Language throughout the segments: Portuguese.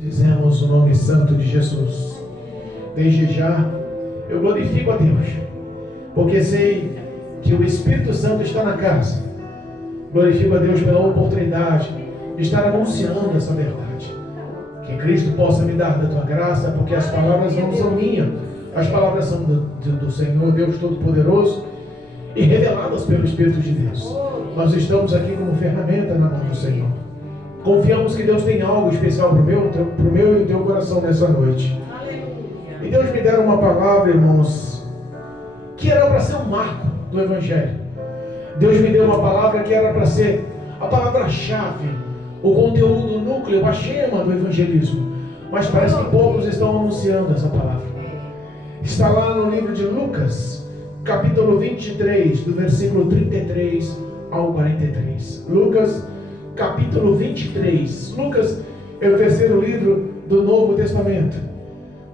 Dizemos o nome santo de Jesus. Desde já, eu glorifico a Deus, porque sei que o Espírito Santo está na casa. Glorifico a Deus pela oportunidade de estar anunciando essa verdade. Que Cristo possa me dar da tua graça, porque as palavras não são minhas, as palavras são do Senhor, Deus Todo-Poderoso, e reveladas pelo Espírito de Deus. Nós estamos aqui como ferramenta na mão do Senhor. Confiamos que Deus tem algo especial para o meu e o teu coração nessa noite. E Deus me dera uma palavra, irmãos, que era para ser um marco do Evangelho. Deus me deu uma palavra que era para ser a palavra-chave, o conteúdo, o núcleo, a gema do evangelismo. Mas parece que poucos estão anunciando essa palavra. Está lá no livro de Lucas, capítulo 23, do versículo 33 ao 43. Lucas, capítulo 23. Lucas é o terceiro livro do Novo Testamento.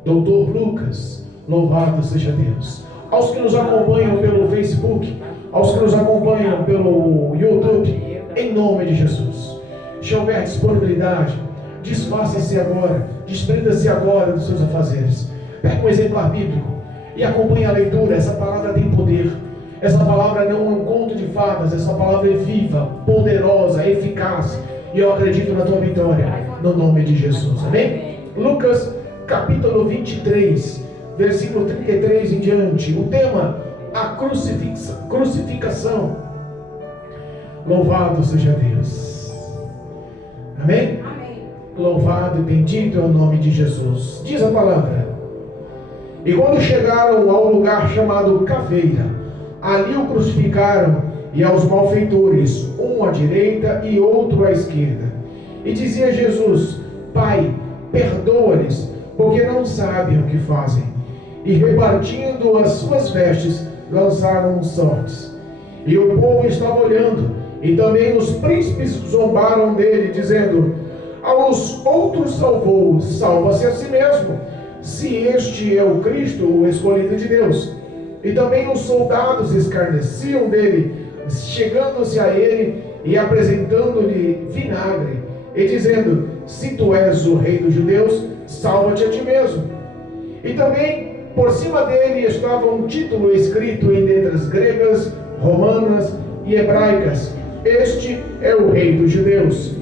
Doutor Lucas, louvado seja Deus. Aos que nos acompanham pelo Facebook, aos que nos acompanham pelo YouTube, em nome de Jesus, se houver disponibilidade, desfaça-se agora, desprenda-se agora dos seus afazeres, pegue um exemplar bíblico e acompanhe a leitura. Essa palavra tem poder. Essa palavra não é um conto de fadas. Essa palavra é viva, poderosa, eficaz, e eu acredito na tua vitória, no nome de Jesus, amém? Lucas capítulo 23, versículo 33 em diante. O tema: a crucificação. Louvado seja Deus, amém? Amém. Louvado e bendito é o nome de Jesus. Diz a palavra: e quando chegaram ao lugar chamado Caveira, ali o crucificaram, e aos malfeitores, um à direita e outro à esquerda. E dizia Jesus: Pai, perdoa-lhes, porque não sabem o que fazem. E repartindo as suas vestes, lançaram sortes. E o povo estava olhando, e também os príncipes zombaram dele, dizendo: aos outros salvou, salva-se a si mesmo, se este é o Cristo, o escolhido de Deus. E também os soldados escarneciam dele, chegando-se a ele e apresentando-lhe vinagre, e dizendo: se tu és o rei dos judeus, salva-te a ti mesmo. E também por cima dele estava um título escrito em letras gregas, romanas e hebraicas: este é o rei dos judeus.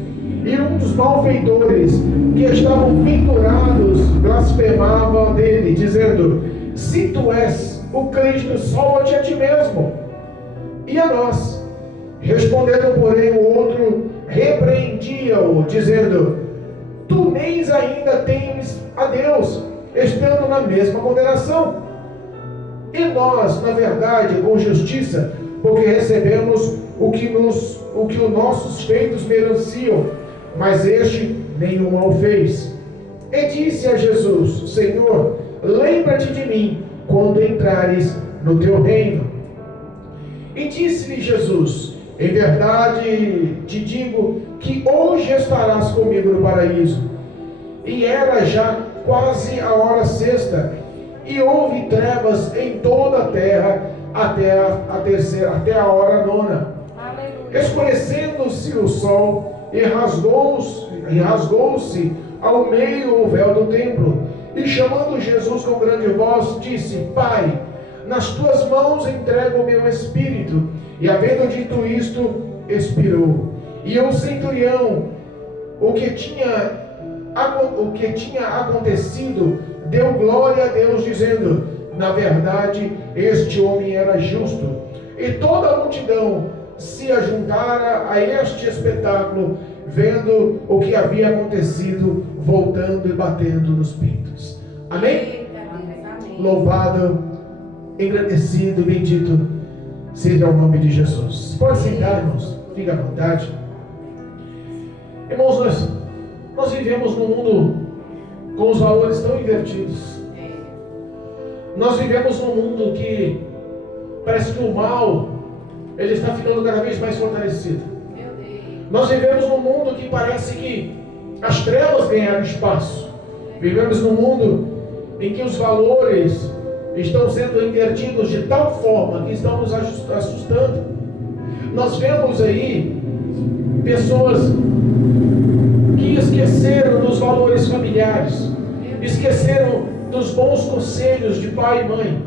E um dos malfeitores que estavam pendurados blasfemava dele, dizendo: se tu és o Cristo, salva-te a ti mesmo e a nós. Respondendo, porém, o outro repreendia-o, dizendo: tu nem ainda temes a Deus, estando na mesma condenação. E nós, na verdade, com justiça, porque recebemos o que os nossos feitos mereciam, mas este nenhum mal fez. E disse a Jesus: Senhor, lembra-te de mim quando entrares no teu reino. E disse-lhe Jesus: em verdade te digo que hoje estarás comigo no paraíso. E era já quase a hora sexta, e houve trevas em toda a terra até a hora nona. Escurecendo-se o sol, e rasgou-se ao meio o véu do templo. E chamando Jesus com grande voz, disse: Pai, nas tuas mãos entrego o meu espírito. E havendo dito isto, expirou. E o centurião, o que tinha acontecido, deu glória a Deus, dizendo: na verdade, este homem era justo. E toda a multidão se ajuntara a este espetáculo, vendo o que havia acontecido, voltando e batendo nos peitos. Amém? Amém. Louvado, engrandecido e bendito seja o nome de Jesus. Pode sentar, irmãos, fica à vontade. Irmãos, nós vivemos num mundo com os valores tão invertidos. Nós vivemos num mundo que parece que o mal ele está ficando cada vez mais fortalecido. Nós vivemos num mundo que parece que as trevas ganharam espaço. Vivemos num mundo em que os valores estão sendo invertidos de tal forma que estão nos assustando. Nós vemos aí pessoas que esqueceram dos valores familiares. familiares, esqueceram dos bons conselhos de pai e mãe.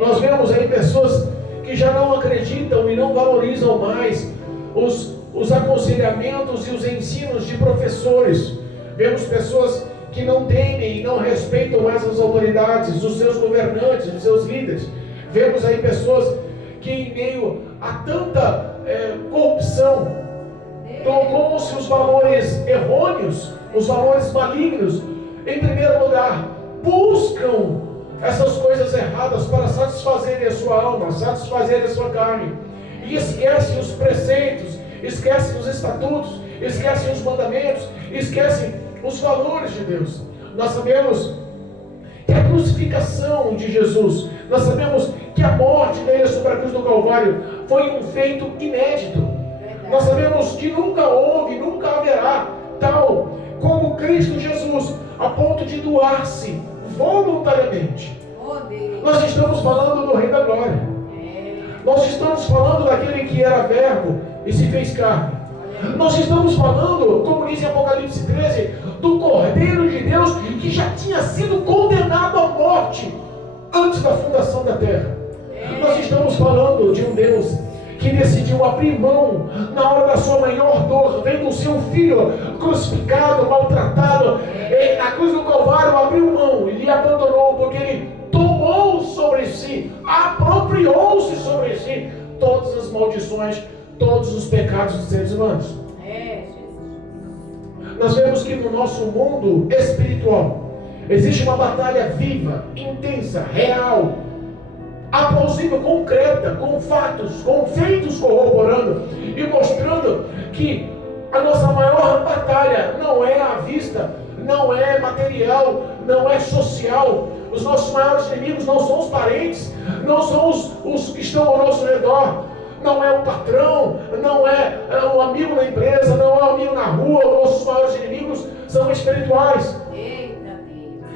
Nós vemos aí pessoas que já não acreditam e não valorizam mais os aconselhamentos e os ensinos de professores. Vemos pessoas que não temem e não respeitam mais as autoridades, os seus governantes, os seus líderes. Vemos aí pessoas que, em meio a tanta corrupção, colocam-se os valores errôneos, os valores malignos, em primeiro lugar, buscam essas coisas erradas para satisfazerem a sua alma, satisfazerem a sua carne, e esquecem os preceitos, esquecem os estatutos, esquecem os mandamentos, esquecem os valores de Deus. Nós sabemos que a crucificação de Jesus, nós sabemos que a morte dele sobre a cruz do Calvário foi um feito inédito. Nós sabemos que nunca houve, nunca haverá tal como Cristo Jesus, a ponto de doar-se voluntariamente. Nós estamos falando do Rei da Glória. Nós estamos falando daquele que era verbo e se fez carne. Nós estamos falando, como diz em Apocalipse 13, do Cordeiro de Deus que já tinha sido condenado à morte antes da fundação da terra. Nós estamos falando de um Deus que decidiu abrir mão na hora da sua maior dor, vendo o seu filho crucificado, maltratado, na cruz do Calvário, abriu mão e lhe abandonou, porque ele tomou sobre si, apropriou-se sobre si todas as maldições, todos os pecados dos seres humanos. Nós vemos que no nosso mundo espiritual existe uma batalha viva, intensa, real, aplausível, concreta, com fatos, com feitos corroborando e mostrando que a nossa maior batalha não é à vista, não é material, não é social. Os nossos maiores inimigos não são os parentes, não são os que estão ao nosso redor, não é o patrão, não é o amigo na empresa, não é o amigo na rua. Os nossos maiores inimigos são espirituais.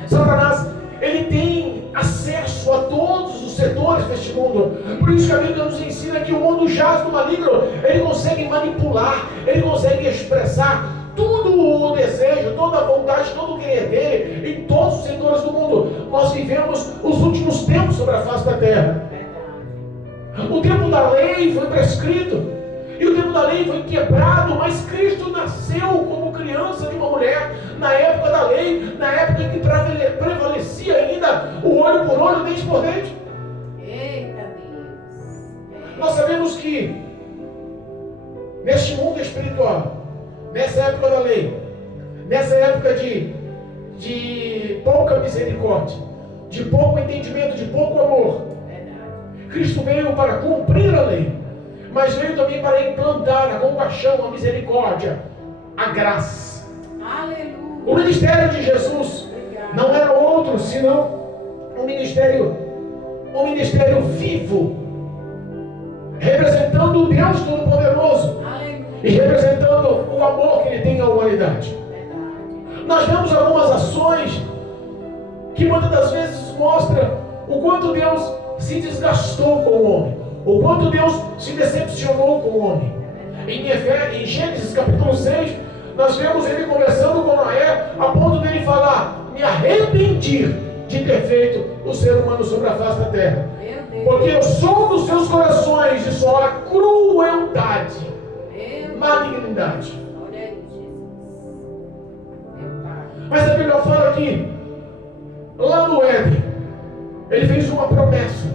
Satanás, ele tem acesso a todos os setores deste mundo. Por isso que a Bíblia nos ensina que o mundo jaz do maligno. Ele consegue manipular, ele consegue expressar tudo o desejo, toda a vontade, todo o querer dele em todos os setores do mundo. Nós vivemos os últimos tempos sobre a face da terra. O tempo da lei foi prescrito e o tempo da lei foi quebrado, mas Cristo nasceu como criança de uma mulher na época da lei, na época em que prevalecia ainda o olho por olho, dente por dente. Eita Deus! Nós sabemos que neste mundo espiritual, nessa época da lei, nessa época de pouca misericórdia, de pouco entendimento, de pouco amor, Cristo veio para cumprir a lei, mas veio também para implantar a compaixão, a misericórdia, a graça. Aleluia. O ministério de Jesus não era outro senão um ministério vivo, representando o Deus Todo-Poderoso e representando o amor que Ele tem à humanidade. Nós vemos algumas ações que muitas das vezes mostram o quanto Deus se desgastou com o homem, o quanto Deus se decepcionou com o homem. Em Gênesis capítulo 6, nós vemos ele conversando com Noé, a ponto de ele falar: me arrependi de ter feito o ser humano sobre a face da terra, porque eu sou dos seus corações e só há crueldade, malignidade. Mas a Bíblia fala que lá no Éden ele fez uma promessa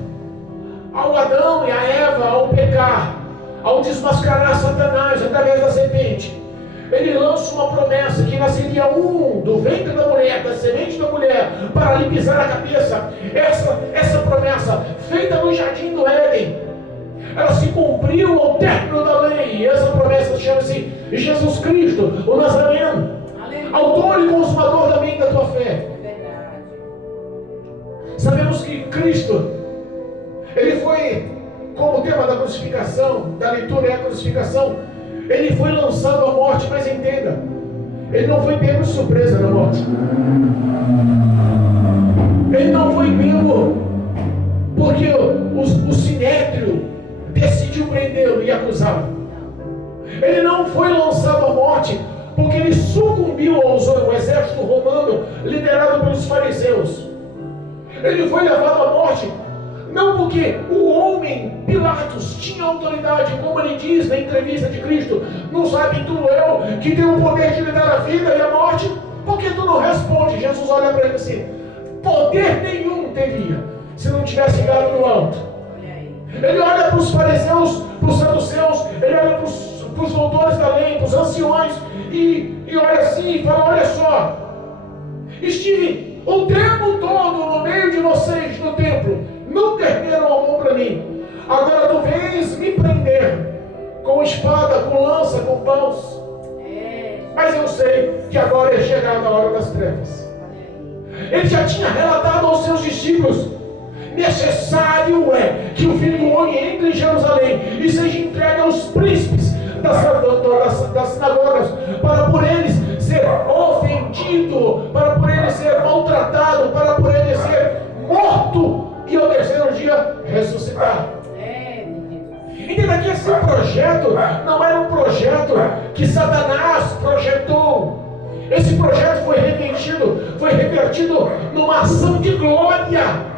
ao Adão e a Eva, ao pecar, ao desmascarar Satanás através da serpente. Ele lança uma promessa que nasceria um do ventre da mulher, da semente da mulher, para lhe pisar a cabeça. Essa promessa, feita no jardim do Éden, ela se cumpriu ao término da lei. E essa promessa chama-se Jesus Cristo, o Nazareno, autor e consumador também da tua fé. Sabemos que Cristo, ele foi, como tema da crucificação, da leitura é a crucificação, ele foi lançado à morte, mas entenda, ele não foi pego de surpresa na morte. Ele não foi pego porque o sinédrio decidiu prendê-lo e acusá-lo. Ele não foi lançado à morte porque ele sucumbiu ao exército romano Ele foi levado à morte, não porque o homem Pilatos tinha autoridade, como ele diz na entrevista de Cristo, não sabe tu eu que tem o poder de lhe dar a vida e a morte? Por que tu não responde? Jesus olha para ele assim, poder nenhum teria, se não tivesse dado no alto. Ele olha para os fariseus, para os saduceus, ele olha para os doutores da lei, para os anciões, e olha assim e fala, olha só, estive o tempo todo no meio de vocês no templo, nunca ergueram a mão para mim, agora tu vens me prender com espada, com lança, com paus, mas eu sei que agora é chegada a hora das trevas. Ele já tinha relatado aos seus discípulos, necessário é que o Filho do Homem entre em Jerusalém e seja entregue aos príncipes das sinagogas, para por eles ser ofendido, para por eles ser maltratado, para por eles ser morto e ao terceiro dia ressuscitar. Entenda que esse projeto não era um projeto que Satanás projetou. Esse projeto foi revertido numa ação de glória,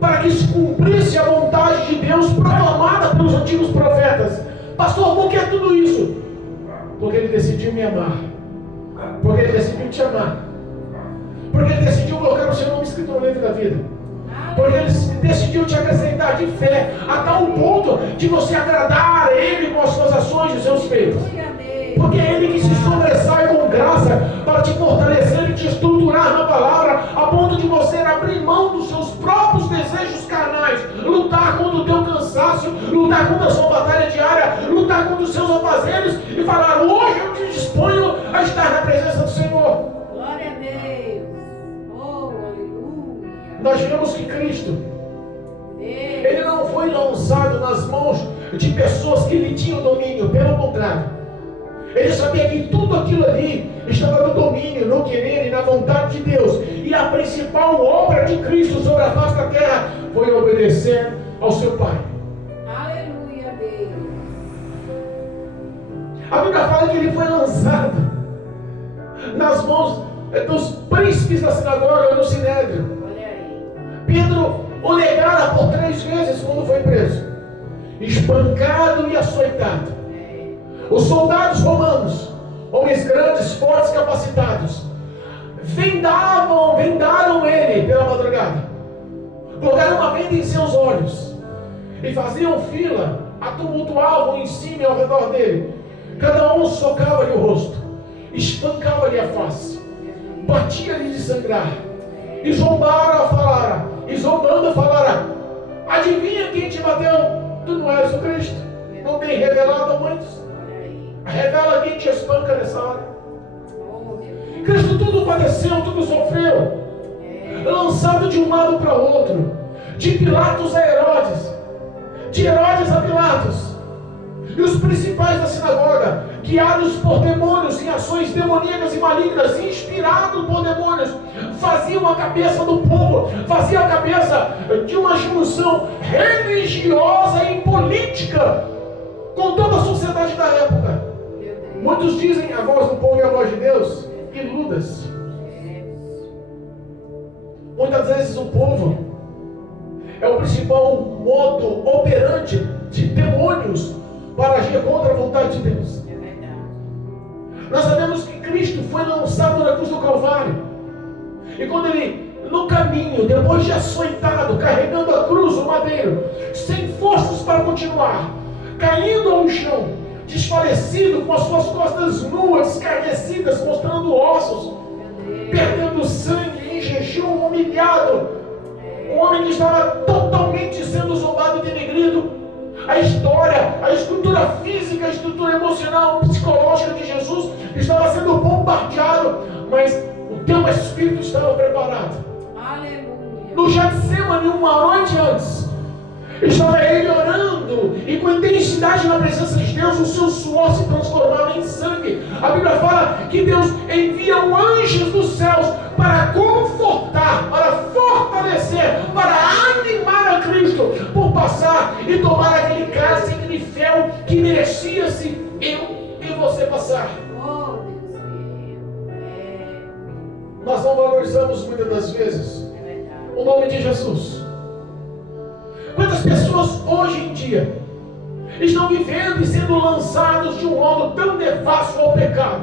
para que se cumprisse a vontade de Deus proclamada pelos antigos profetas. Pastor, por que tudo isso? Porque Ele decidiu me amar, porque Ele decidiu te amar, porque Ele decidiu colocar o seu nome escrito no livro da vida, porque Ele decidiu te acrescentar de fé a tal ponto de você agradar a Ele com as suas ações e os seus feitos. Porque é Ele que se sobressai com graça para te fortalecer e te estruturar na palavra, a ponto de você abrir mão dos seus próprios desejos carnais, lutar contra o teu cansaço, lutar contra a sua batalha diária, lutar contra os seus afazeres e falar, hoje eu te disponho a estar na presença do Senhor. Glória a Deus. Oh, aleluia. Nós vemos que Cristo, Ele não foi lançado nas mãos de pessoas que lhe tinham domínio, pelo contrário. Ele sabia que tudo aquilo ali estava no domínio, no querer e na vontade de Deus. E a principal obra de Cristo sobre a face da terra foi obedecer ao seu Pai. Aleluia, Deus. A Bíblia fala que ele foi lançado nas mãos dos príncipes da sinagoga, no Sinédrio. Olha aí. Pedro o negara por 3 vezes quando foi preso, espancado e açoitado. Os soldados romanos, homens grandes, fortes, capacitados, vendaram ele pela madrugada, colocaram uma venda em seus olhos e faziam fila, tumultuavam em cima e ao redor dele. Cada um socava-lhe o rosto, espancava-lhe a face, batia-lhe de sangrar, e zombando falaram, adivinha quem te bateu? Tu não és o Cristo? Não tem revelado a muitos? Revela quem te espanca nessa hora. Cristo tudo padeceu, tudo sofreu, lançado de um lado para o outro, de Pilatos a Herodes, de Herodes a Pilatos, e os principais da sinagoga, guiados por demônios em ações demoníacas e malignas, inspirados por demônios, faziam a cabeça do povo, faziam a cabeça de uma junção religiosa e política com toda a sociedade da época. Muitos dizem a voz do povo e a voz de Deus, iludas. Muitas vezes o povo é o principal modo operante de demônios para agir contra a vontade de Deus. É verdade. Nós sabemos que Cristo foi lançado na cruz do Calvário, e quando ele, no caminho, depois de açoitado, carregando a cruz, o madeiro, sem forças para continuar, caindo ao chão, desfalecido, com as suas costas nuas, escarnecidas, mostrando ossos, perdendo sangue, em jejum, humilhado, um homem que estava totalmente sendo zombado e denegrido. A história, a estrutura física, a estrutura emocional, psicológica de Jesus estava sendo bombardeado, mas o teu espírito estava preparado. Aleluia. No Getsemane, uma noite antes, estava ele orando, e com intensidade na presença de Deus, o seu suor se transformava em sangue. A Bíblia fala que Deus envia anjos dos céus para confortar, para fortalecer, para animar a Cristo por passar e tomar aquele cálice, aquele fel que merecia-se eu e você passar. Oh, Deus meu. Nós não valorizamos muitas das vezes É verdade. o nome de Jesus. Quantas pessoas hoje em dia estão vivendo e sendo lançados de um modo tão nefasto ao pecado,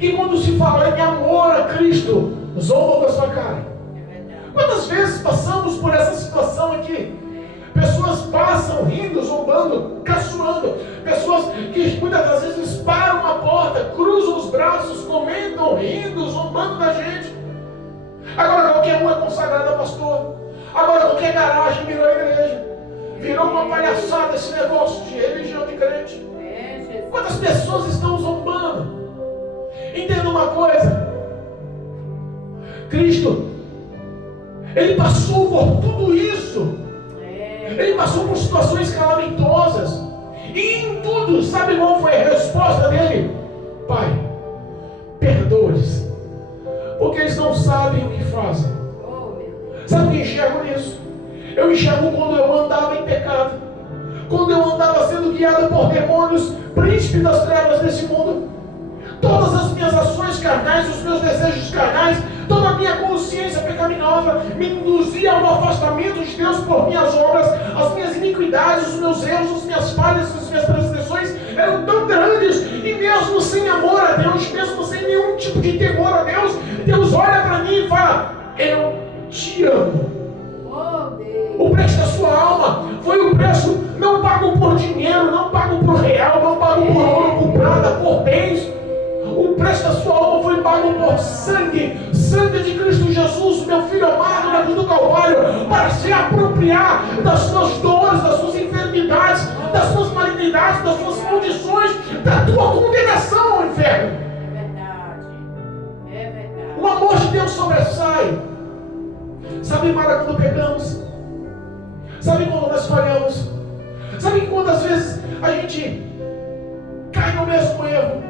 e quando se fala em amor a Cristo, zombam da sua cara. Quantas vezes passamos por essa situação aqui? Pessoas passam rindo, zombando, caçoando. Pessoas que muitas das vezes param a porta, cruzam os braços, comentam, rindo, zombando da gente. Agora qualquer um é consagrado a pastor. Agora qualquer garagem virou igreja. Virou uma palhaçada esse negócio de religião de crente. Quantas pessoas estão zombando? Entenda uma coisa. Cristo, Ele passou por tudo isso. Ele passou por situações calamitosas. E em tudo, sabe qual foi a resposta dele? Pai, perdoa-lhes, porque eles não sabem o que fazem. Sabe o que eu enxergo nisso? Eu enxergo quando eu andava em pecado, quando eu andava sendo guiado por demônios, príncipe das trevas desse mundo. Todas as minhas ações carnais, os meus desejos carnais, toda a minha consciência pecaminosa me induzia ao afastamento de Deus por minhas obras. As minhas iniquidades, os meus erros, as minhas falhas, as minhas transgressões eram tão grandes, e mesmo sem amor a Deus, mesmo sem nenhum tipo de temor a Deus, Deus olha para mim e fala: eu te amo. O preço da sua alma foi o preço não pago por dinheiro, não pago por real, não pago por ouro, por prata, por bens. O preço da sua alma foi pago por sangue, sangue de Cristo Jesus, meu Filho amado na cruz do Calvário, para se apropriar das suas dores, das suas enfermidades, das suas malignidades, das suas maldições, da tua condenação ao inferno. É verdade. É verdade. O amor de Deus sobressai. Sabe, Mara, quando pecamos? Sabe quando nós falhamos? Sabe quantas vezes a gente cai no mesmo erro?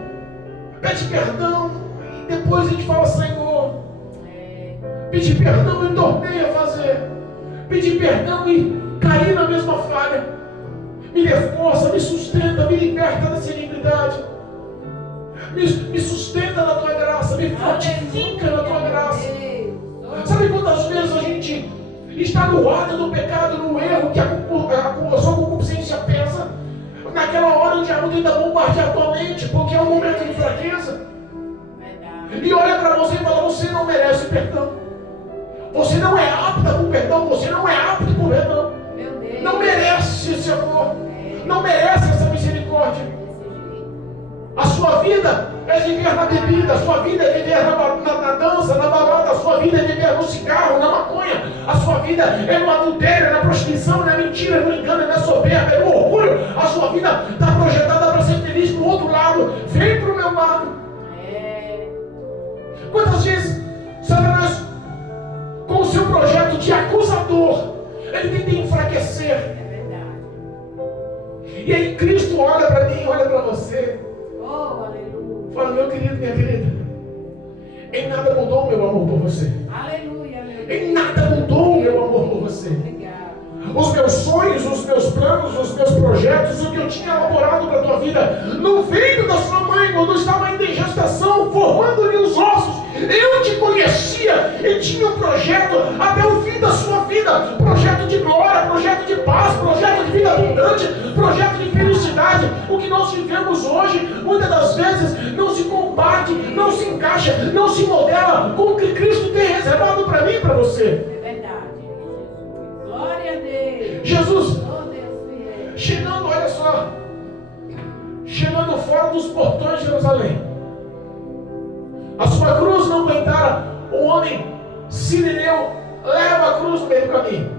Pede perdão e depois a gente fala: Senhor, pedi perdão e tornei a fazer. Pedi perdão e caí na mesma falha. Me dê força, me sustenta, me liberta dessa iniquidade. Me sustenta na tua graça, me fortifica na tua graça. Sabe quantas vezes a gente está no ato do pecado, no erro, que a sua concupiscência pesa? Naquela hora o diabo tenta bombardear a tua mente, porque é um momento de fraqueza. E olha para você e fala: você não merece perdão. Você não é apta por perdão. Você não é apto por perdão. Não merece esse amor. Não merece essa misericórdia. A sua vida é viver na bebida. A sua vida é viver na dança, na balada. A sua vida é viver no cigarro, na maconha. A sua vida é no adultério, na prostituição, na mentira, no engano, na soberba, é no orgulho. A sua vida está projetada para ser feliz do outro lado. Vem para o meu lado. Quantas vezes Satanás, com o seu projeto de acusador, ele tenta enfraquecer. E aí Cristo olha para mim, olha para você. Fala: meu querido, minha querida, em nada mudou o meu amor por você. Aleluia. Em nada mudou o meu amor por você. Os meus sonhos, os meus planos, os meus projetos, o que eu tinha elaborado para a tua vida, no ventre da sua mãe, quando estava ainda em gestação, formando-lhe os ossos, eu te conhecia e tinha um projeto até o fim da sua vida. Projeto de glória, projeto de paz, projeto de vida abundante, projeto de felicidade. O que nós vivemos hoje, muitas das vezes, não se combate, não se encaixa, não se modela com o que Cristo tem reservado para mim e para você. Jesus, chegando, olha só, chegando fora dos portões de Jerusalém, a sua cruz não aguentara, um homem sirineu leva a cruz no meio do caminho,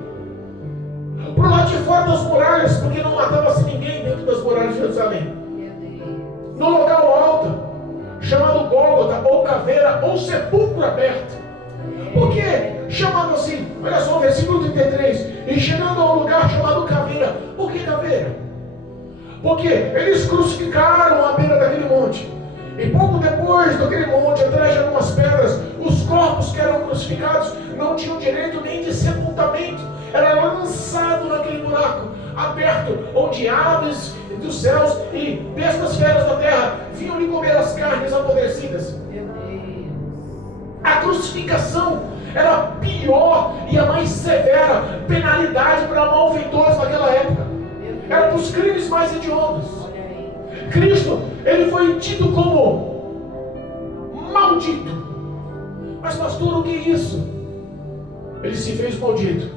para o lado de fora das muralhas, porque não matava-se ninguém dentro das muralhas de Jerusalém, no local alto, chamado Gólgota, ou caveira, ou sepulcro aberto. Por que chamava assim? Olha só o versículo 33. E chegando a um lugar chamado caveira. Por que caveira? Porque eles crucificaram à beira daquele monte. E pouco depois daquele monte, atrás de algumas pedras, os corpos que eram crucificados não tinham direito nem de sepultamento. Era lançado naquele buraco aberto, onde aves dos céus e bestas feras da terra vinham lhe comer as carnes apodrecidas. A crucificação era a pior e a mais severa penalidade para malfeitores naquela época. Era para os crimes mais hediondos. Cristo, ele foi tido como maldito. Mas pastor, o que é isso? Ele se fez maldito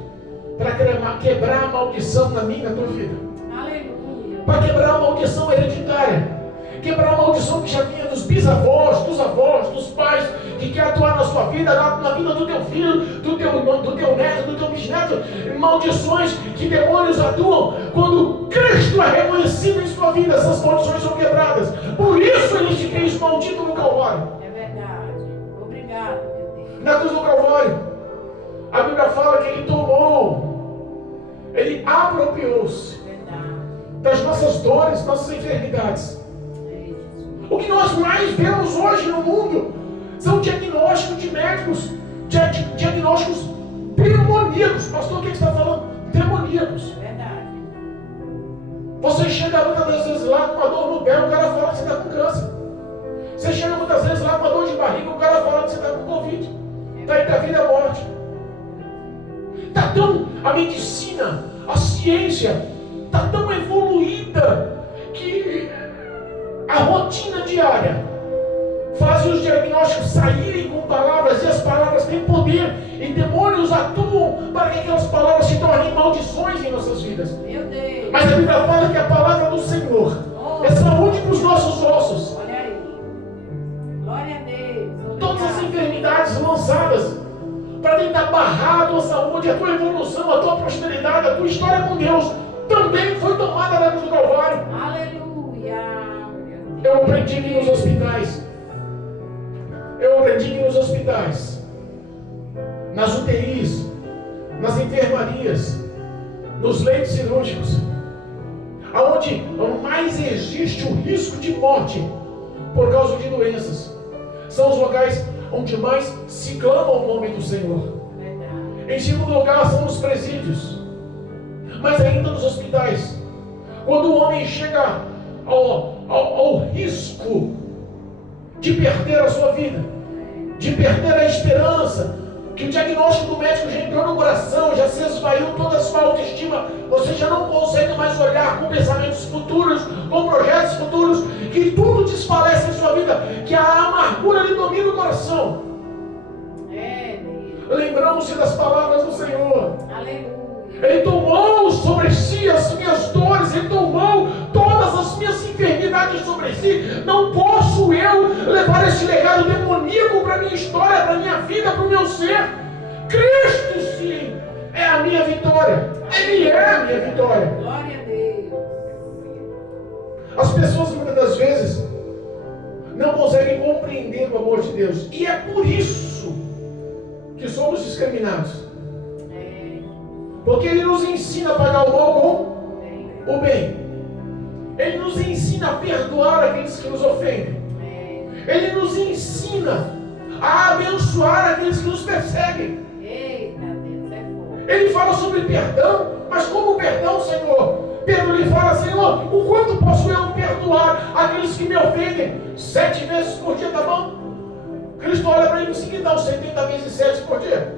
para quebrar a maldição na minha e na tua vida. Aleluia. Para quebrar a maldição hereditária. Quebrar a maldição que já vinha dos bisavós, dos avós, dos pais, que quer atuar na sua vida, na vida do teu filho, do teu neto, do teu bisneto. Maldições que demônios atuam. Quando Cristo é reconhecido em sua vida, essas maldições são quebradas. Por isso ele se fez maldito no Calvário. É verdade. Obrigado, meu Deus. Na cruz do Calvário, a Bíblia fala que ele apropriou-se das nossas dores, nossas enfermidades. O que nós mais vemos hoje no mundo são diagnósticos de médicos, diagnósticos demoníacos. Pastor, o que você está falando? Demoníacos. Verdade. Você chega muitas das vezes lá com uma dor no pé, o cara fala que você está com câncer. Você chega muitas vezes lá com uma dor de barriga, o cara fala que você está com Covid. Está entre a vida e a morte. Está tão, a medicina, a ciência, está tão evoluída que a rotina diária faz os diagnósticos saírem com palavras, e as palavras têm poder, e demônios atuam para que aquelas palavras se tornem maldições em nossas vidas. Meu Deus. Mas a Bíblia fala que a palavra do Senhor é saúde para os nossos ossos. Olha aí. Glória a Deus. Obrigado. Todas as enfermidades lançadas para tentar barrar a tua saúde, a tua evolução, a tua prosperidade, a tua história com Deus, também foi tomada na cruz do Calvário. Aleluia. Eu aprendi que nos hospitais, nas UTIs, nas enfermarias, nos leitos cirúrgicos, aonde mais existe o risco de morte por causa de doenças, são os locais onde mais se clama o nome do Senhor. Em segundo lugar são os presídios, mas ainda nos hospitais, quando o homem chega ao risco de perder a sua vida, de perder a esperança, que o diagnóstico do médico já entrou no coração, já se esvaiu toda a sua autoestima, você já não consegue mais olhar com pensamentos futuros, com projetos futuros, que tudo desfalece em sua vida, que a amargura lhe domina o coração. Lembramos-se das palavras do Senhor. Aleluia. Ele tomou sobre si as minhas dores, Ele tomou todas as minhas enfermidades sobre si. Não posso eu levar esse legado demoníaco para a minha história, para a minha vida, para o meu ser. Cristo, sim, é a minha vitória. Ele é a minha vitória. Glória a Deus. As pessoas muitas das vezes não conseguem compreender o amor de Deus. E é por isso que somos discriminados. Porque Ele nos ensina a pagar o mal com o bem. Ele nos ensina a perdoar aqueles que nos ofendem. Ele nos ensina a abençoar aqueles que nos perseguem. Eita, Deus, é forte. Ele fala sobre perdão, mas como perdão, Senhor? Pedro lhe fala, Senhor, o quanto posso eu perdoar aqueles que me ofendem? 7 vezes por dia, tá bom? Cristo olha para ele e diz que dá os 70 vezes 7 por dia.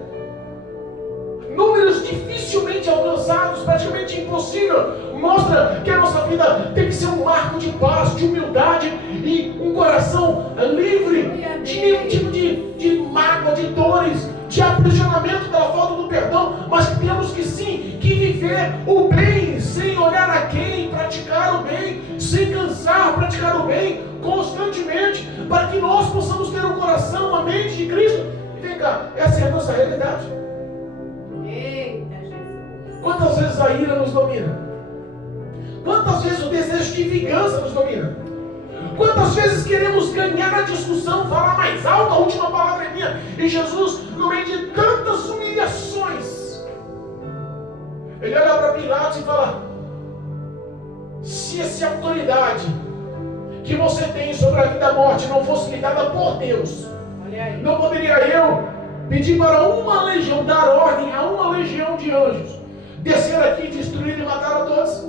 Números dificilmente alcançados, praticamente impossível. Mostra que a nossa vida tem que ser um marco de paz, de humildade e um coração livre de nenhum tipo de mágoa, de dores, de aprisionamento pela falta do perdão, mas que temos que sim, que viver o bem, sem olhar a quem, praticar o bem, sem cansar, praticar o bem constantemente, para que nós possamos ter o coração, a mente de Cristo. E vem cá, essa é a nossa realidade. Quantas vezes a ira nos domina? Quantas vezes o desejo de vingança nos domina? Quantas vezes queremos ganhar a discussão, falar mais alto, a última palavra é minha? E Jesus, no meio de tantas humilhações, Ele olha para Pilatos e fala: se essa autoridade que você tem sobre a vida e a morte não fosse lhe dada por Deus, não poderia eu pedir para uma legião, dar ordem a uma legião de anjos descer aqui, destruir e matar a todos?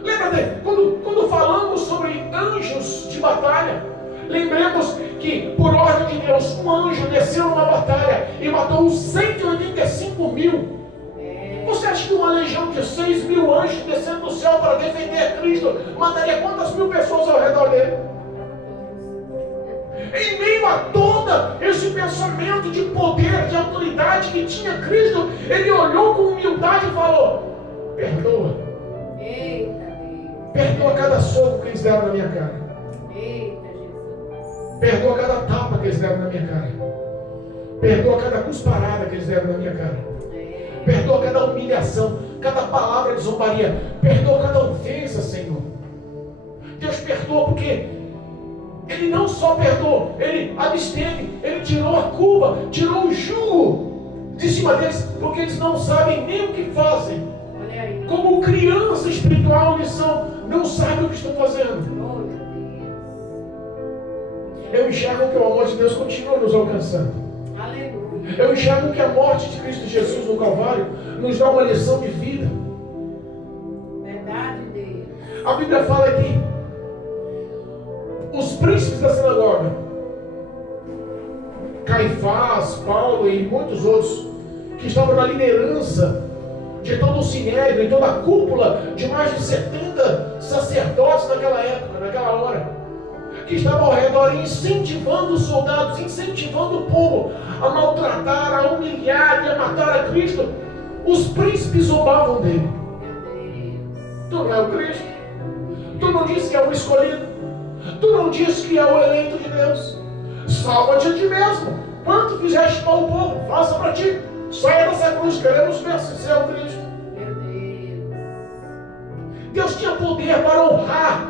Lembra quando falamos sobre anjos de batalha, lembremos que por ordem de Deus um anjo desceu numa batalha e matou os 185 mil. Você acha que uma legião de 6 mil anjos descendo do céu para defender Cristo mataria quantas mil pessoas ao redor dele? Em meio a todo esse pensamento de poder, de autoridade que tinha Cristo, ele olhou com humildade e falou: perdoa. Eita, Deus. Perdoa cada soco que eles deram na minha cara. Eita, Jesus. Perdoa cada tapa que eles deram na minha cara. Perdoa cada cusparada que eles deram na minha cara. Perdoa cada humilhação, cada palavra de zombaria. Perdoa cada ofensa, Senhor. Deus perdoa porque Ele não só perdoou, Ele absteve, Ele tirou a culpa, tirou o jugo de cima deles, porque eles não sabem nem o que fazem. Olha aí. Como criança espiritual eles são, não sabem o que estão fazendo. Glória a Deus. Eu enxergo que o amor de Deus continua nos alcançando. Aleluia. Eu enxergo que a morte de Cristo Jesus no Calvário nos dá uma lição de vida. Verdade, Deus. A Bíblia fala que os príncipes da sinagoga, Caifás, Paulo e muitos outros, que estavam na liderança de todo o sinédrio e toda a cúpula de mais de 70 sacerdotes naquela época, naquela hora, que estavam ao redor incentivando os soldados, incentivando o povo a maltratar, a humilhar e a matar a Cristo. Os príncipes zombavam dele. Tu não é o Cristo? Tu não disse que é o escolhido? Tu não disse que é o eleito de Deus? Salva-te a ti mesmo. Quanto fizeste para o povo, faça para ti. Saia dessa cruz, queremos ver se você é o Cristo. Meu Deus. Deus tinha poder para honrar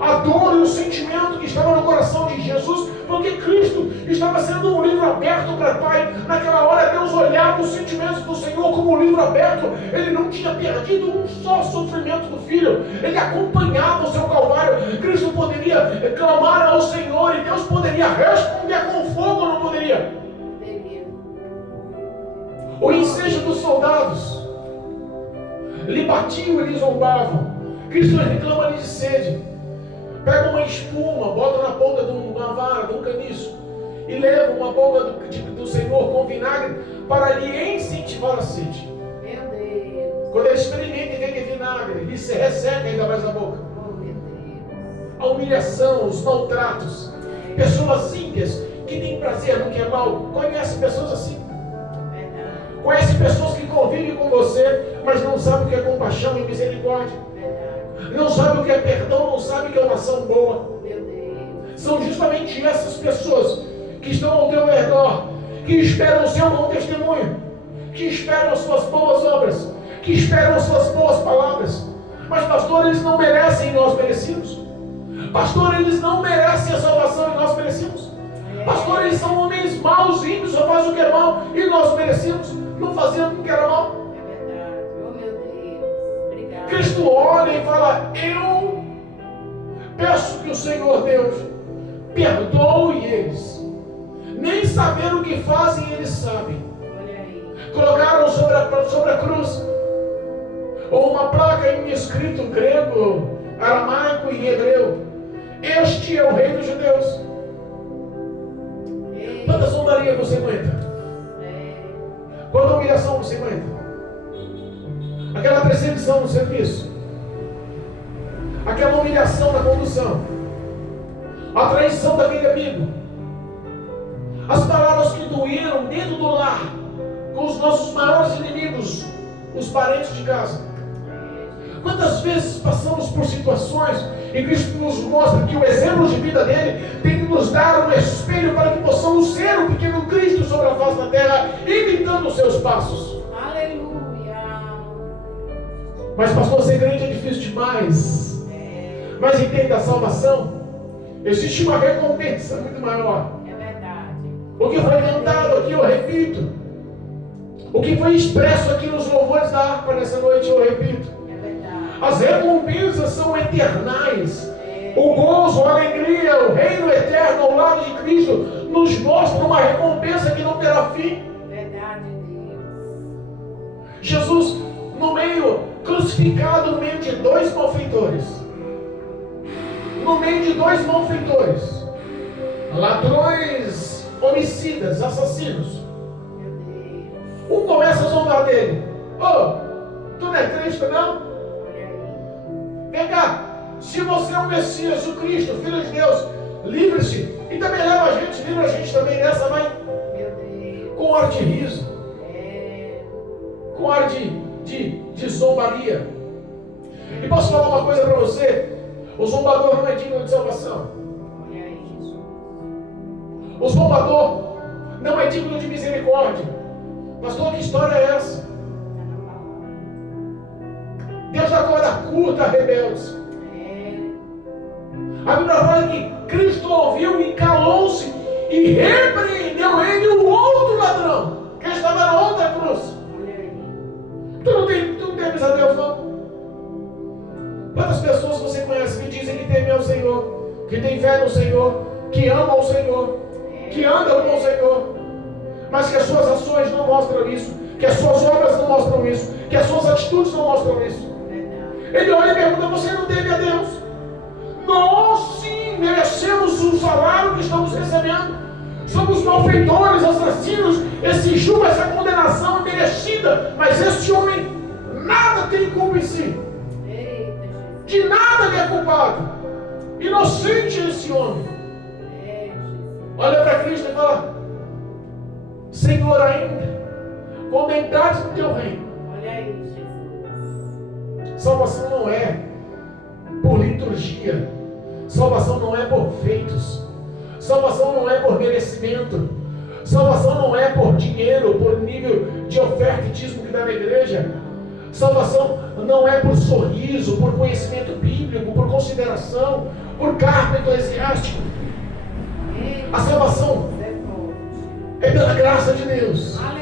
a dor e o sentimento que estava no coração de Jesus, porque Cristo estava sendo um livro aberto para o Pai. Naquela hora Deus olhava os sentimentos do Senhor como um livro aberto. Ele não tinha perdido um só sofrimento do Filho. Ele acompanhava o seu Calvário. Cristo poderia clamar ao Senhor e Deus poderia responder com fogo, ou não poderia? O ensejo dos soldados lhe batiam e lhe zombavam. Cristo reclama-lhe de sede. Pega uma espuma, bota na ponta de uma vara, de um caniço, e leva uma boca do Senhor com vinagre para lhe incentivar a sede. Meu Deus. Quando ele experimenta e vê que é vinagre, ele se resseca ainda mais a boca. Oh, meu Deus. A humilhação, os maltratos. Pessoas ímpias que têm prazer no que é mal. Conhece pessoas assim? Verdade. Conhece pessoas que convivem com você, mas não sabem o que é compaixão e misericórdia. Verdade. Não sabem o que é perdão, não sabem o que é uma ação boa. Meu Deus. São justamente essas pessoas que estão ao teu redor, que esperam o seu bom testemunho, que esperam as suas boas obras, que esperam as suas boas palavras. Mas pastor, eles não merecem e nós merecemos. Pastor, eles não merecem a salvação e nós merecemos. Pastor, eles são homens maus, ímpios, só fazem o que é mal e nós merecemos, não fazendo o que era mal. É verdade. Oh, meu Deus. Obrigado. Cristo olha e fala: eu peço que o Senhor Deus perdoe eles. Nem saber o que fazem eles sabem. Olha aí. Colocaram sobre a cruz ou uma placa em escrito grego, aramaico e hebreu: este é o rei dos judeus. Ei. Quanta zombaria você aguenta? Quanta humilhação você aguenta? Aquela perseguição no serviço, aquela humilhação na condução, a traição daquele amigo, as palavras que doeram dentro do lar, com os nossos maiores inimigos, os parentes de casa. Quantas vezes passamos por situações e Cristo nos mostra que o exemplo de vida dele tem que nos dar um espelho para que possamos ser o pequeno Cristo sobre a face da terra, imitando os seus passos. Aleluia. Mas pastor, ser crente é difícil demais. Mas entenda, a salvação, existe uma recompensa muito maior. É verdade. O que foi cantado aqui, eu repito. O que foi expresso aqui nos louvores da harpa nessa noite, eu repito. As recompensas são eternais. O gozo, a alegria, o reino eterno ao lado de Cristo nos mostra uma recompensa que não terá fim. Verdade, Deus. Jesus, no meio, crucificado no meio de dois malfeitores. No meio de dois malfeitores. Ladrões, homicidas, assassinos. Meu Um começa a zombar dele. Ô, tu não é Cristo, não? Olha aí. Vem cá. Se você é o Messias, o Cristo, o Filho de Deus, livre-se. E também leva a gente, livra a gente também dessa, mãe. Meu Deus. Com ar de riso. É. Com ar de zombaria. E posso falar uma coisa para você? O zombador não é digno de salvação. Olha aí, Jesus. O zombador não é digno de misericórdia. Pastor, que história é essa? Está na palavra. Deus dá corda curta a rebeldes. É. A Bíblia fala que Cristo ouviu e calou-se e repreendeu ele, o outro ladrão, que estava na outra cruz. Olha aí. Tu não temes a Deus, não? Quantas pessoas você conhece que dizem que temem ao Senhor, que têm fé no Senhor, que amam o Senhor, que andam com o Senhor, mas que as suas ações não mostram isso, que as suas obras não mostram isso, que as suas atitudes não mostram isso? Verdade. Ele olha e pergunta: você não teme a Deus? Nós sim merecemos o salário que estamos recebendo. Somos malfeitores, assassinos. Esse julgo, essa condenação é merecida. Mas este homem nada tem culpa em si. Eita, Jesus. De nada ele é culpado. Inocente esse homem. É, Jesus. Olha para Cristo e fala: Senhor, ainda quando entrares no teu reino. Olha aí, Jesus. Salvação não é por liturgia. Salvação não é por feitos. Salvação não é por merecimento. Salvação não é por dinheiro, por nível de oferta e dízimo que dá na igreja. Salvação não é por sorriso, por conhecimento bíblico, por consideração, por cargo eclesiástico. A salvação é pela graça de Deus. Aleluia.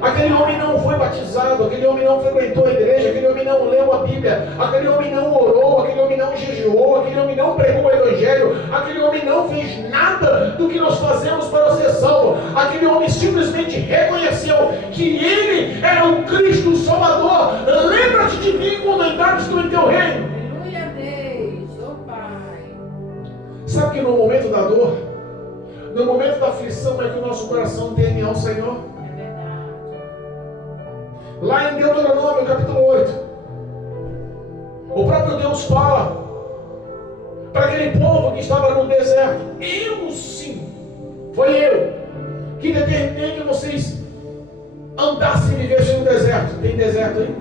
Aquele homem não foi batizado, aquele homem não frequentou a igreja, aquele homem não leu a Bíblia, aquele homem não orou, aquele homem não jejuou, aquele homem não pregou o Evangelho, aquele homem não fez nada do que nós fazemos para ser salvo. Aquele homem simplesmente reconheceu que ele era o Cristo, o Salvador. Lembra-te de mim quando entrares no teu reino. Aleluia a Deus, oh Pai. Sabe que no momento da dor, no momento da aflição, é que o nosso coração teme ao Senhor? É verdade. Lá em Deuteronômio, capítulo 8, o próprio Deus fala para aquele povo que estava no deserto: eu sim, foi eu que determinei que vocês andassem e vivessem no deserto. Tem deserto aí?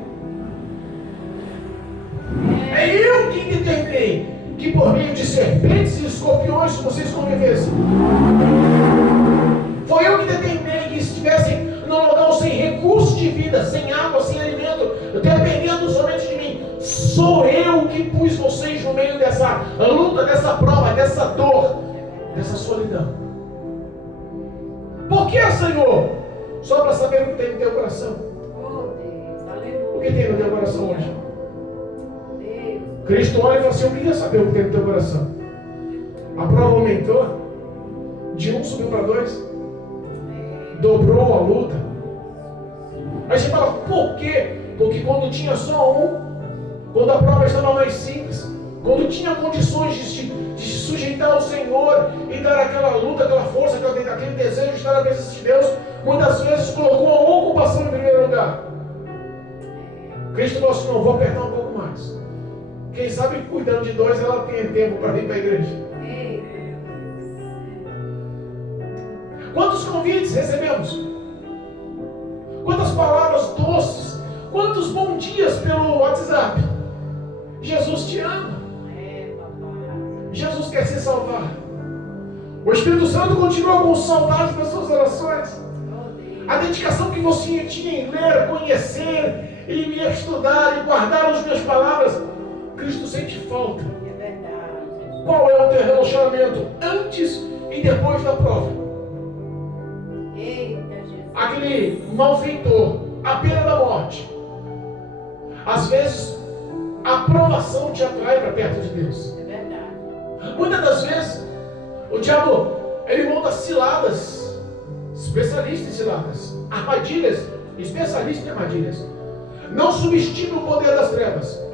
É eu quem determinei que por meio de serpentes e escorpiões vocês convivessem. Foi eu que determinei que estivessem num local sem recurso de vida, sem água, sem alimento, dependendo somente de mim. Sou eu que pus vocês no meio dessa luta, dessa prova, dessa dor, dessa solidão. Por que, Senhor? Só para saber o que tem no teu coração. Oh Deus, aleluia. O que tem no teu coração hoje? Deus. Cristo olha e fala assim: eu queria saber o que tem no teu coração. A prova aumentou, de 1 subiu para 2, dobrou a luta. Aí você fala: por quê? Porque quando tinha só um, quando a prova estava mais simples, quando tinha condições de sujeitar ao Senhor e dar aquela luta, aquela força, aquele desejo de estar na presença de Deus, muitas vezes colocou a ocupação em primeiro lugar. Cristo falou assim: não, vou apertar um pouco mais. Quem sabe cuidando de 2, ela tem tempo para vir para a igreja. Quantos convites recebemos? Quantas palavras doces? Quantos bons dias pelo WhatsApp? Jesus te ama. Jesus quer se salvar. O Espírito Santo continua com saudades das suas orações. A dedicação que você tinha em ler, conhecer, em estudar, em guardar as minhas palavras, Cristo sente falta. É verdade. Qual é o teu relacionamento antes e depois da prova? Eita, Jesus. Aquele malfeitor, à beira da morte. Às vezes, a provação te atrai para perto de Deus. É verdade. Muitas das vezes, o diabo, ele monta ciladas, especialista em ciladas, armadilhas, especialista em armadilhas. Não subestime o poder das trevas.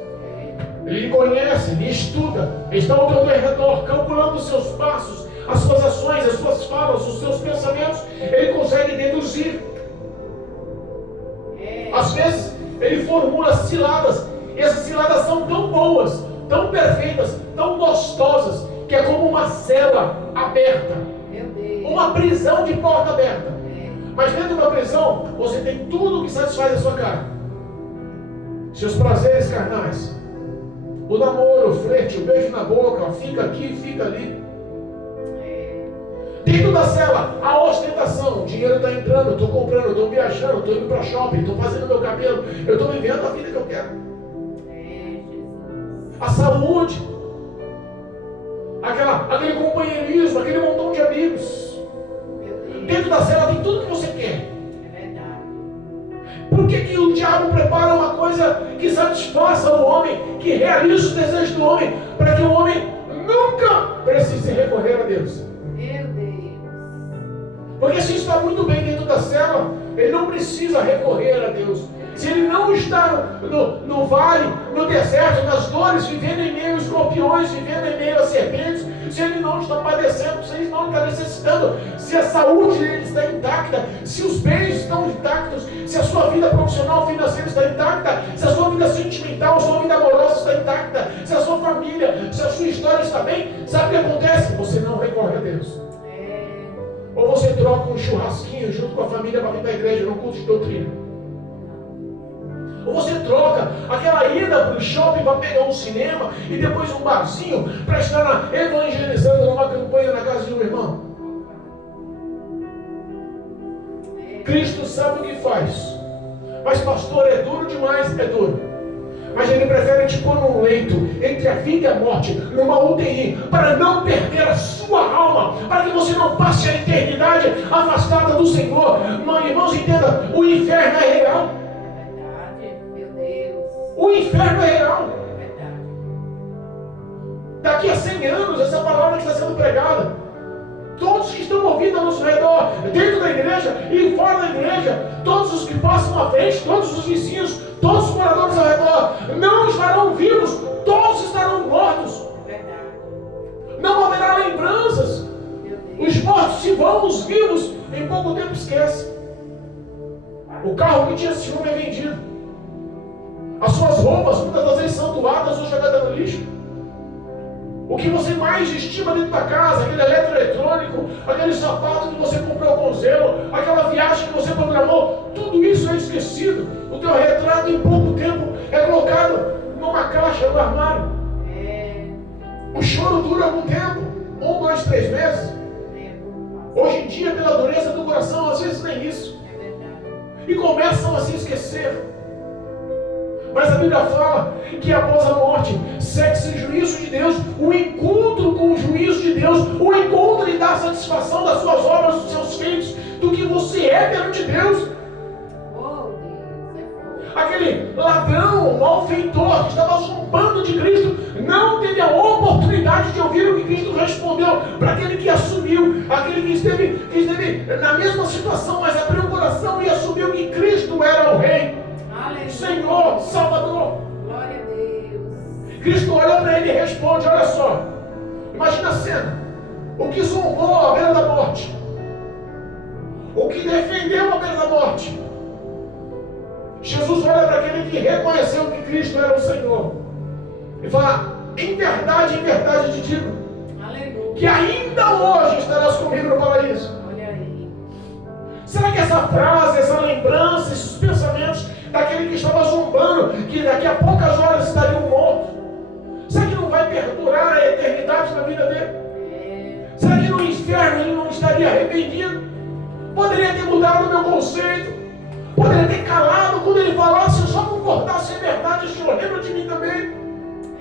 Ele conhece, ele estuda, está ao teu redor, calculando os seus passos, as suas ações, as suas falas, os seus pensamentos. Ele consegue deduzir. Às vezes, ele formula ciladas. E essas ciladas são tão boas, tão perfeitas, tão gostosas, que é como uma cela aberta. Meu Deus. Uma prisão de porta aberta. É. Mas dentro da prisão, você tem tudo que satisfaz a sua carne. Seus prazeres carnais. O namoro, o flerte, o beijo na boca, fica aqui, fica ali. É. Dentro da cela, a ostentação. O dinheiro está entrando, eu estou comprando, eu estou viajando, estou indo para shopping, estou fazendo meu cabelo, eu estou vivendo a vida que eu quero. É, Jesus. A saúde, aquele companheirismo, aquele montão de amigos. Meu Deus. Dentro da cela tem tudo que você quer. É verdade. Por que o diabo prepara uma coisa que satisfaça o homem, que realize os desejos do homem, para que o homem nunca precise recorrer a Deus? Meu Deus. Porque se está muito bem dentro da cela, ele não precisa recorrer a Deus. Se ele não está no vale, no deserto, nas dores, vivendo em meio a escorpiões, vivendo em meio a serpentes, se ele não está padecendo, se ele não está necessitando, se a saúde dele está intacta, se os bens estão intactos, se a sua vida profissional, financeira está intacta, se a sua vida sentimental, a sua vida amorosa está intacta, se a sua família, se a sua história está bem, sabe o que acontece? Você não recorre a Deus. É. Ou você troca um churrasquinho junto com a família para vir para a igreja no culto de doutrina. Ou você troca aquela ida para o shopping para pegar um cinema e depois um barzinho para estar evangelizando numa campanha na casa de um irmão. Cristo sabe o que faz. Mas pastor, é duro demais, é duro. Mas ele prefere te pôr num leito entre a vida e a morte, numa UTI, para não perder a sua alma, para que você não passe a eternidade afastada do Senhor. Mas, irmãos, entenda, o inferno é real. O inferno é real. Daqui a 100 anos, essa palavra que está sendo pregada, todos que estão ouvindo ao nosso redor, dentro da igreja e fora da igreja, todos os que passam à frente, todos os vizinhos, todos os moradores ao redor, não estarão vivos, todos estarão mortos. Não haverá lembranças. Os mortos se vão, os vivos em pouco tempo esquecem. O carro que tinha ciúme é vendido. As suas roupas muitas das vezes são doadas ou jogadas no lixo. O que você mais estima dentro da casa, aquele eletroeletrônico, aquele sapato que você comprou com zelo, aquela viagem que você programou, tudo isso é esquecido. O teu retrato em pouco tempo é colocado numa caixa no armário. O choro dura algum tempo, 1, 2, 3 meses. Hoje em dia, pela dureza do coração, às vezes nem isso. E começam a se esquecer. Mas a Bíblia fala que após a morte segue-se o juízo de Deus, o encontro com o juízo de Deus, o encontro e dar satisfação das suas obras, dos seus feitos, do que você é perante Deus. Aquele ladrão, malfeitor que estava zombando de Cristo, não teve a oportunidade de ouvir o que Cristo respondeu para aquele que assumiu, aquele que esteve na mesma situação, mas abriu o coração e assumiu que Cristo era o Rei. Senhor, Salvador. Glória a Deus. Cristo olha para ele e responde: olha só, imagina a cena, o que zombou à beira da morte, o que defendeu à beira da morte. Jesus olha para aquele que reconheceu que Cristo era o Senhor e fala: em verdade te digo, Aleluia, que ainda hoje estarás comigo no paraíso. olha aí. Será que essa frase, essa lembrança, esses pensamentos daquele que estava zombando, que daqui a poucas horas estariam mortos, será que não vai perdurar a eternidade na vida dele? Será que no inferno ele não estaria arrependido? Poderia ter mudado o meu conceito, poderia ter calado quando ele falasse: eu só concordasse em verdade, o Senhor lembra de mim também.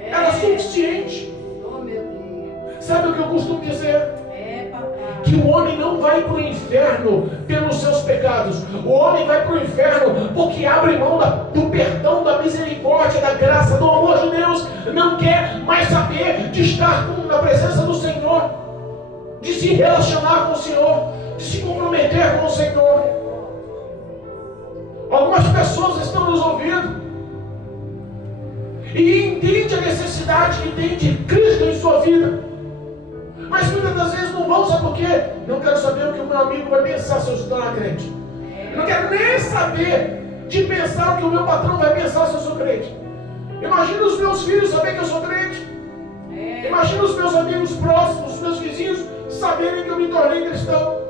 Era suficiente. Oh, meu Deus. Sabe o que eu costumo dizer? Papai. Que o homem não vai para o inferno pelos seus pecados. O homem vai para o inferno porque abre mão do perdão, da misericórdia, da graça, do amor de Deus. Não quer mais saber de estar na presença do Senhor, de se relacionar com o Senhor, de se comprometer com o Senhor. Algumas pessoas estão nos ouvindo e entendem a necessidade que tem de Cristo em sua vida, mas muitas das vezes não vão, sabe por quê? Não quero saber o que o meu amigo vai pensar se eu estou na crente. Não quero nem saber de pensar o que o meu patrão vai pensar se eu sou crente. Imagina os meus filhos saberem que eu sou crente. Imagina os meus amigos próximos, os meus vizinhos saberem que eu me tornei cristão.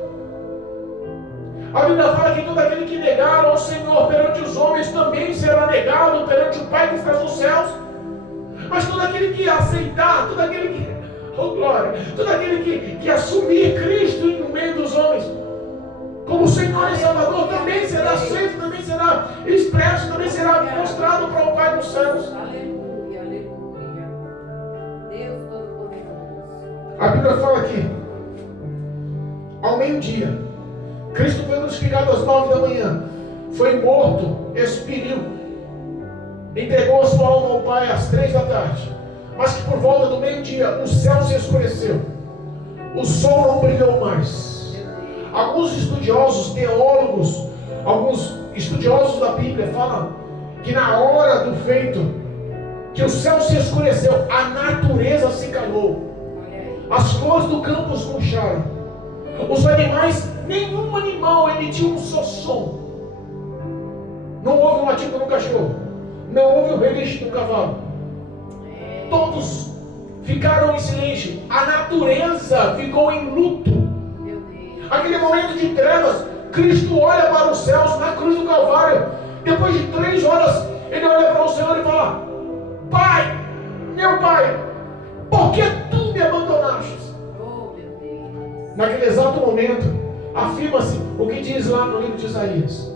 A Bíblia fala que todo aquele que negar ao Senhor perante os homens também será negado perante o Pai que está nos céus. Mas todo aquele que aceitar, todo aquele que, oh glória, todo aquele que assumir Cristo no meio dos homens como Senhor e Salvador também será aceito, também será expresso, também será mostrado para o Pai dos céus. Aleluia, aleluia. Deus Todo-Poderoso. A Bíblia fala que ao meio-dia Cristo foi crucificado às 9 da manhã, foi morto, expiriu, entregou a sua alma ao Pai às 3 da tarde, mas que por volta do meio-dia o céu se escureceu, o sol não brilhou mais. Alguns estudiosos, teólogos, alguns estudiosos da Bíblia falam que na hora do feito, que o céu se escureceu, a natureza se calou, as flores do campo murcharam, os animais, nenhum animal emitiu um só som. Não houve um latido no cachorro, não houve o relincho do cavalo. Todos ficaram em silêncio. A natureza ficou em luto. Aquele momento de trevas, Cristo olha para os céus na cruz do Calvário. Depois de 3 horas, ele olha para o Senhor e fala: Pai, meu Pai, por que tu me abandonaste? Naquele exato momento, afirma-se o que diz lá no livro de Isaías: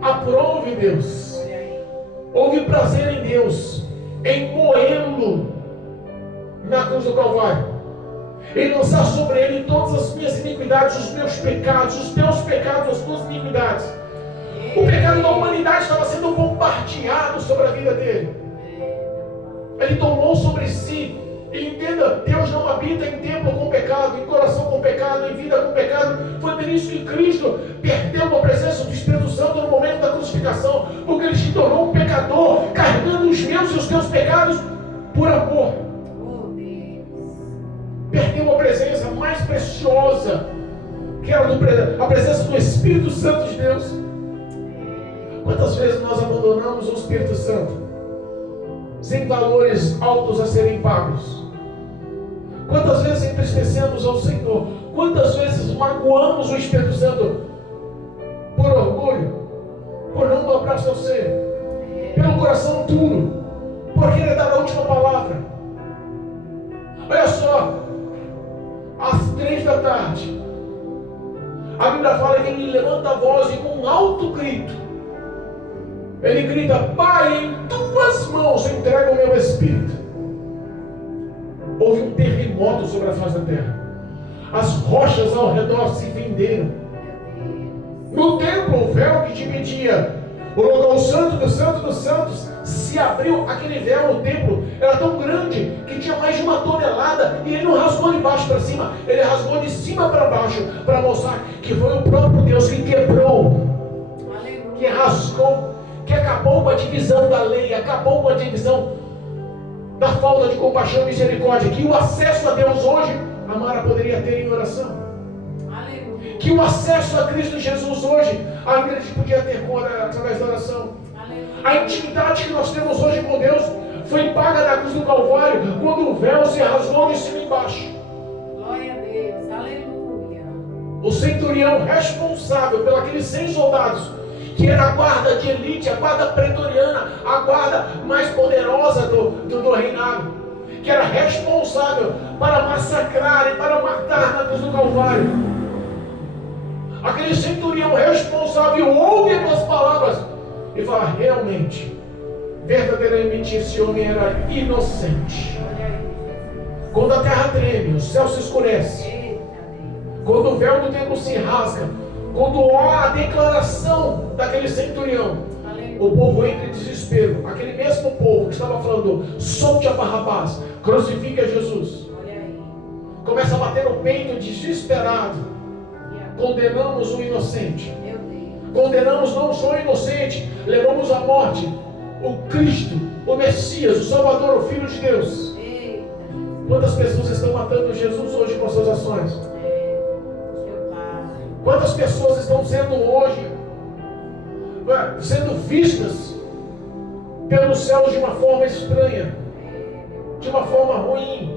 aprove Deus, houve prazer em Deus em moê-lo na cruz do Calvário, em lançar sobre ele todas as minhas iniquidades, os meus pecados, os teus pecados, as tuas iniquidades. O pecado da humanidade estava sendo bombardeado sobre a vida dele. Ele tomou sobre si. E entenda, Deus não habita em templo com pecado, em coração com pecado, em vida com pecado. Foi por isso que Cristo perdeu a presença do Espírito Santo no momento da crucificação, porque ele se tornou um pecador, carregando os meus e os teus pecados por amor. Perdeu a presença mais preciosa, que era a presença do Espírito Santo de Deus. Quantas vezes nós abandonamos o Espírito Santo sem valores altos a serem pagos? Quantas vezes entristecemos ao Senhor? Quantas vezes magoamos o Espírito Santo por orgulho, por não dobrar seu ser, pelo coração duro, por querer dar a última palavra? Olha só, às 3 da tarde, a Bíblia fala que ele levanta a voz e com um alto grito, ele grita: Pai, em tuas mãos entrego o meu espírito. Houve um terremoto sobre a face da terra. As rochas ao redor se fenderam. No templo, o véu que dividia o local santo dos santos se abriu. Aquele véu no templo era tão grande que tinha mais de 1 tonelada. E ele não rasgou de baixo para cima, ele rasgou de cima para baixo, para mostrar que foi o próprio Deus que quebrou, que rasgou, que acabou com a divisão da lei, acabou com a divisão da falta de compaixão e misericórdia, que o acesso a Deus hoje a Mara poderia ter em oração. Aleluia. Que o acesso a Cristo Jesus hoje a Ingrid podia ter através da oração. Aleluia. A intimidade que nós temos hoje com Deus foi paga na cruz do Calvário, quando o véu se rasgou de cima e embaixo. Glória a Deus, aleluia. O centurião responsável pelos 100 soldados, que era a guarda de elite, a guarda pretoriana, a guarda mais poderosa do reinado, que era responsável para massacrar e para matar na cruz do Calvário. Aquele centurião responsável ouve as palavras e fala: realmente, verdadeiramente esse homem era inocente. Quando a terra treme, o céu se escurece, quando o véu do templo se rasga, quando há a declaração daquele centurião, o povo entra em desespero. Aquele mesmo povo que estava falando: solte a Barrabás, crucifique a Jesus, começa a bater no peito desesperado. Condenamos o inocente, condenamos não só o inocente, levamos à morte o Cristo, o Messias, o Salvador, o Filho de Deus. Quantas pessoas estão matando Jesus hoje com suas ações? Quantas pessoas estão sendo hoje sendo vistas pelos céus de uma forma estranha, de uma forma ruim.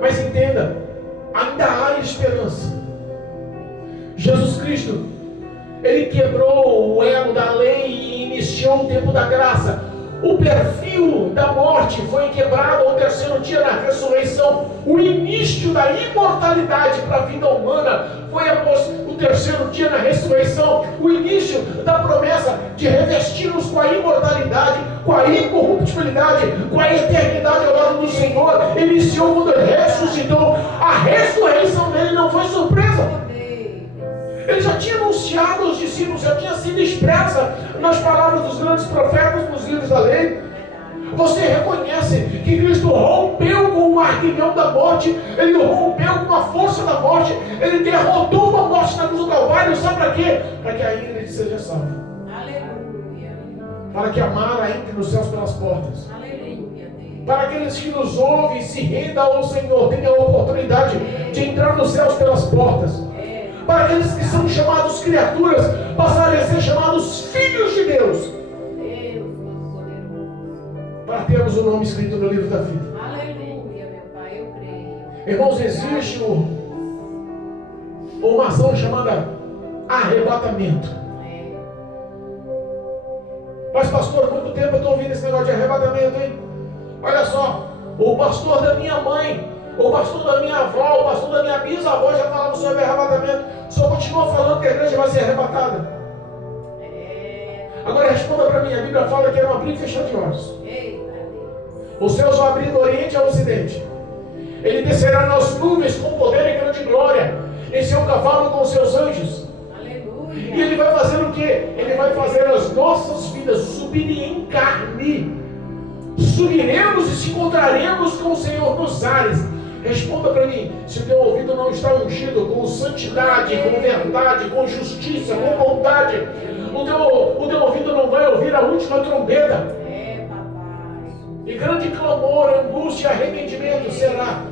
Mas entenda, ainda há esperança. Jesus Cristo, Ele quebrou o elo da lei e iniciou o tempo da graça. O perfil da morte foi quebrado ao terceiro dia na ressurreição. O início da imortalidade para a vida humana foi após o terceiro dia na ressurreição. O início da promessa de revestir-nos com a imortalidade, com a incorruptibilidade, com a eternidade ao lado do Senhor, iniciou quando Ele ressuscitou. A ressurreição dele não foi surpresa. Ele já tinha anunciado aos discípulos, já tinha sido expressa nas palavras dos grandes profetas, nos livros da lei. Você reconhece que Cristo rompeu com o arguilhão da morte, Ele rompeu com a força da morte, Ele derrotou uma morte na cruz do Calvário, sabe para quê? Para que a Ingrid seja salva. Aleluia. Para que a Mara entre nos céus pelas portas. Aleluia. Para aqueles que nos ouvem e se rendam ao Senhor, tenham a oportunidade de entrar nos céus pelas portas. Para aqueles que são chamados criaturas, passarem a ser chamados filhos de Deus. Deus Todo-Poderoso. Para termos o nome escrito no livro da vida. Aleluia, meu Pai, eu creio. Irmãos, existe uma ação chamada arrebatamento. Mas pastor, quanto tempo eu estou ouvindo esse negócio de arrebatamento, hein? Olha só, o pastor da minha mãe, o pastor da minha avó, o pastor da minha bisavó já falava sobre arrebatamento. Só continua falando que a igreja vai ser arrebatada. Agora responda para mim, a Bíblia fala que é um abrir e fechar de olhos. Os céus vão abrir do oriente ao ocidente. Ele descerá nas nuvens com poder e grande glória, em seu cavalo com seus anjos. Aleluia. E Ele vai fazer o quê? Ele vai fazer as nossas vidas subirem em carne. Subiremos e se encontraremos com o Senhor nos ares. Responda para mim, se o teu ouvido não está ungido com santidade, com verdade, com justiça, com bondade, o teu ouvido não vai ouvir a última trombeta. Papai. E grande clamor, angústia e arrependimento será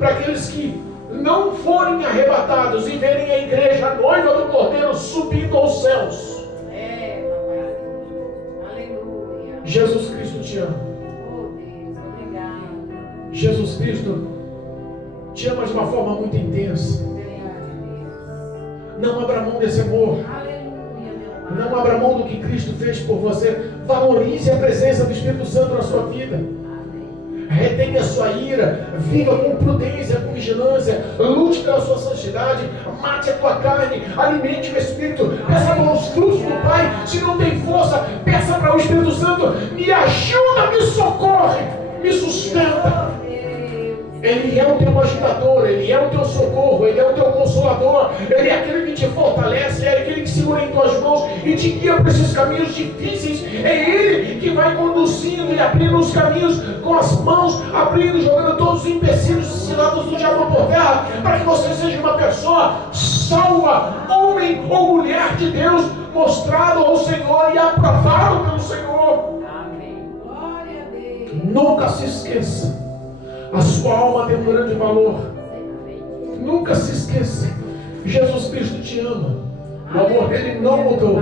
para aqueles que não forem arrebatados e verem a igreja, a noiva do Cordeiro, subindo aos céus. Papai. Aleluia. Jesus Cristo te ama. Oh Deus, obrigado. Jesus Cristo te ama de uma forma muito intensa. Não abra mão desse amor. Aleluia, meu Pai. Não abra mão do que Cristo fez por você. Valorize a presença do Espírito Santo na sua vida. Retenha a sua ira. Viva com prudência, com vigilância. Lute pela sua santidade. Mate a tua carne. Alimente o Espírito. Peça pelos frutos do Pai. Se não tem força, peça para o Espírito Santo. Me ajuda, me socorre, me sustenta. Ele é o teu ajudador, Ele é o teu socorro, Ele é o teu consolador, Ele é aquele que te fortalece, é aquele que segura em tuas mãos e te guia por esses caminhos difíceis. É Ele que vai conduzindo e abrindo os caminhos com as mãos, abrindo, jogando todos os empecilhos e cilados do diabo por terra, para que você seja uma pessoa salva, homem ou mulher de Deus, mostrado ao Senhor e aprovado pelo Senhor. Amém. Glória a Deus. Nunca se esqueça. A sua alma tem um grande valor. Nunca se esqueça. Jesus Cristo te ama. O amor dele não mudou.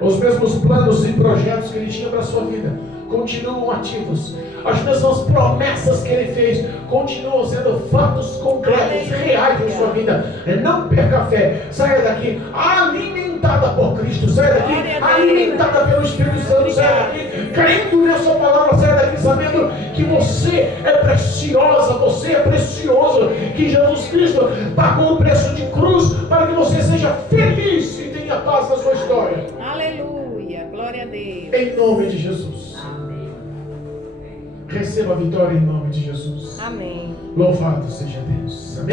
Os mesmos planos e projetos que ele tinha para a sua vida continuam ativos. As mesmas promessas que ele fez continuam sendo fatos concretos, reais em sua vida. Não perca a fé. Saia daqui alimentada por Cristo. Saia daqui alimentada pelo Espírito Santo. Saia daqui crendo nessa palavra. Saia daqui sabendo que você é preciosa, você é precioso, que Jesus Cristo pagou o preço de cruz para que você seja feliz e tenha paz na sua história. Aleluia. Glória a Deus. Em nome de Jesus. Receba a vitória em nome de Jesus. Amém. Louvado seja Deus. Amém.